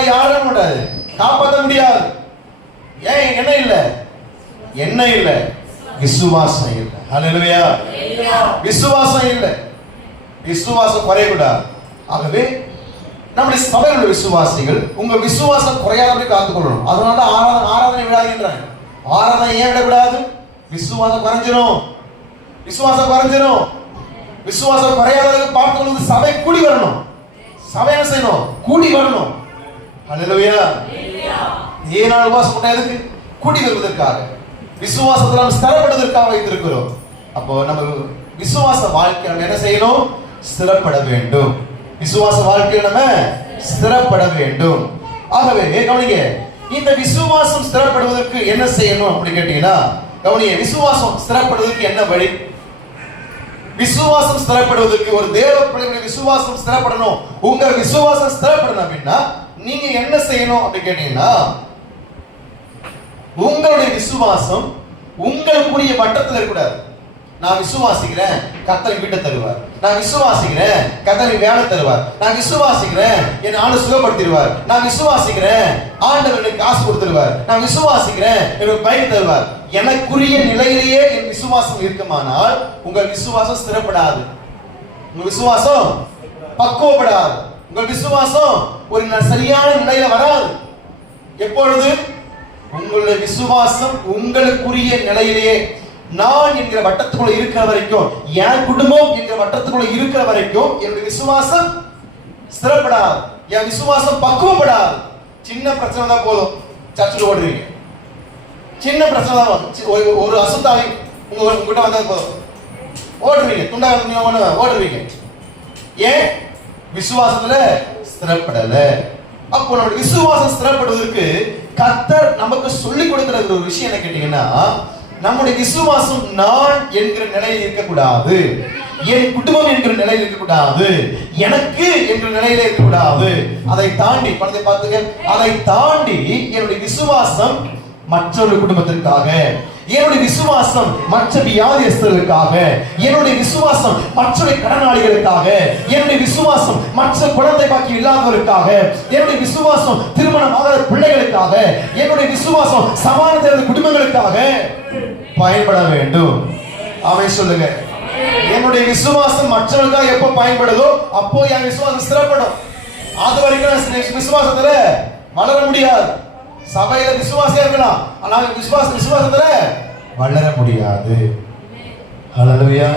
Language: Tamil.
யாரும் முடியாது காப்பாற்ற முடியாது. ஏன் என்ன இல்ல? என்ன இல்ல? விசுவாசம் இல்ல. ஹalleluya. விசுவாசம் இல்ல. விசுவாசம் குறையக்கூடாது. ஆகவே நம்முடைய சபையில் விசுவாசிகள் உங்க விசுவாசம் குறையாதபடி காத்துக்கொள்ளணும். அதனால ஆராதனை ஆராதனை விடாதுன்றாங்க ஆராதனை ஏன் விடக்கூடாது? விசுவாசம் குறைஞ்சிரும். விசுவாசம் குறைஞ்சிரும். விசுவாசம் குறையாததுக்கு பார்த்து சபை கூடி வரணும். சபை என்ன செய்யணும்? கூடி வரணும். ஹalleluya ஏன் நாள் உபவாசம் பண்ண எதுக்கு கூடி வருவதற்காக விசுவாசத்தை நாம் ஸ்திரப்படுவதற்காக வைத்திருக்கிறோம். அப்போ நம்ம விசுவாச வாழ்க்கை நம்ம என்ன செய்யணும்? ஸ்திரப்பட வேண்டும். விசுவாச வாழ்க்கையில் நம்ம ஸ்திரப்பட வேண்டும். ஆகவே கவனிங்க இந்த விசுவாசம் ஸ்திரப்படுவதற்கு என்ன செய்யணும் அப்படின்னு கேட்டீங்கன்னா கவனிங்க விசுவாசம் ஸ்திரப்படுவதற்கு என்ன வழி? விசுவாசம் ஸ்திரப்படுவதற்கு ஒரு தேவ பிள்ளைகளுடைய விசுவாசம் ஸ்திரப்படணும். உங்க விசுவாசம் ஸ்திரப்படணும் அப்படின்னா என்ன செய்யணும் அப்படின்னு கேட்டீங்கன்னா உங்களுடைய விசுவாசம் உங்களுக்குரிய வட்டத்தில் இருக்கக்கூடாது. நான் விசுவாசிக்கிறேன் கத்தனை வீட்டை தருவார். நான் விசுவாசிக்கிறேன் கத்தனை வேலை தருவார். நான் விசுவாசிக்கிறேன் என் ஆளு சுகப்படுத்திடுவார். நான் விசுவாசிக்கிறேன் ஆண்டவர் எனக்கு காசு கொடுத்துருவார் நான் விசுவாசிக்கிறேன் எனக்கு பைக் தருவார். எனக்குரிய நிலையிலேயே என் விசுவாசம் இருக்குமானால் உங்கள் விசுவாசம் ஸ்திரப்படாது. உங்க விசுவாசம் பக்குவப்படாது. உங்கள் விசுவாசம் ஒரு சரியான நிலையில வராது. எப்பொழுது? உங்களுடைய விசுவாசம் உங்களுக்குரிய நிலையிலேயே. நான் என்கிற வட்டத்துக்குள்ள இருக்கிற வரைக்கும் என் குடும்பம் என்கிற வட்டத்துக்குள்ள இருக்கிற வரைக்கும் என்னுடைய விசுவாசம் ஸ்திரப்படாது. என் விசுவாசம் பக்குவப்படாது. சின்ன பிரச்சனை தான் போதும். சர்ச்சில் ஓடுவீங்க சின்ன பிரச்சனை தான் வரும். ஒரு- ஒரு அசுத்தாவி உங்க உங்ககிட்ட வந்தா போதும். ஓடுவீங்க துண்டா ஓடுறீங்க. ஓடுவீங்க ஏன்? விசுவாசத்துல ஸ்திரப்படல. அப்போ நம்முடைய விசுவாசம் ஸ்திரப்படுவதற்கு கத்தர் நமக்கு சொல்லி கொடுக்கிற ஒரு விஷயம் என்ன கேட்டீங்கன்னா நம்முடைய விசுவாசம் நான் என்கிற நிலையில் இருக்கக்கூடாது. என் குடும்பம் என்கிற நிலையில் இருக்கக்கூடாது. எனக்கு என்ற நிலையில இருக்கக்கூடாது. அதை தாண்டி பணத்தை பார்த்துங்க அதை தாண்டி என்னுடைய விசுவாசம் மற்றொரு குடும்பத்திற்காக. என்னுடைய விசுவாசம் மற்ற வியாதியஸ்தர்களுக்காக என்னுடைய விசுவாசம் மற்ற கடனாளிகளுக்காக என்னுடைய விசுவாசம் மற்ற குழந்தை பாக்கி இல்லாதவருக்காக என்னுடைய விசுவாசம் திருமணமாக பிள்ளைகளுக்காக என்னுடைய விசுவாசம் சமானத்திற குடும்பங்களுக்காக பயன்பட வேண்டும். அவை சொல்லுங்க. என்னுடைய விசுவாசம் மற்றவர்களுக்காக எப்போ பயன்படுதோ அப்போ என் விசுவாசம் சிறப்படும். அது வரைக்கும் நான் விசுவாசத்துல வளர முடியாது. சபையில விசுவாசியா இருக்கலாம் ஆனா விசுவாச விசுவாசத்துல வளர முடியாது. ஹalleluya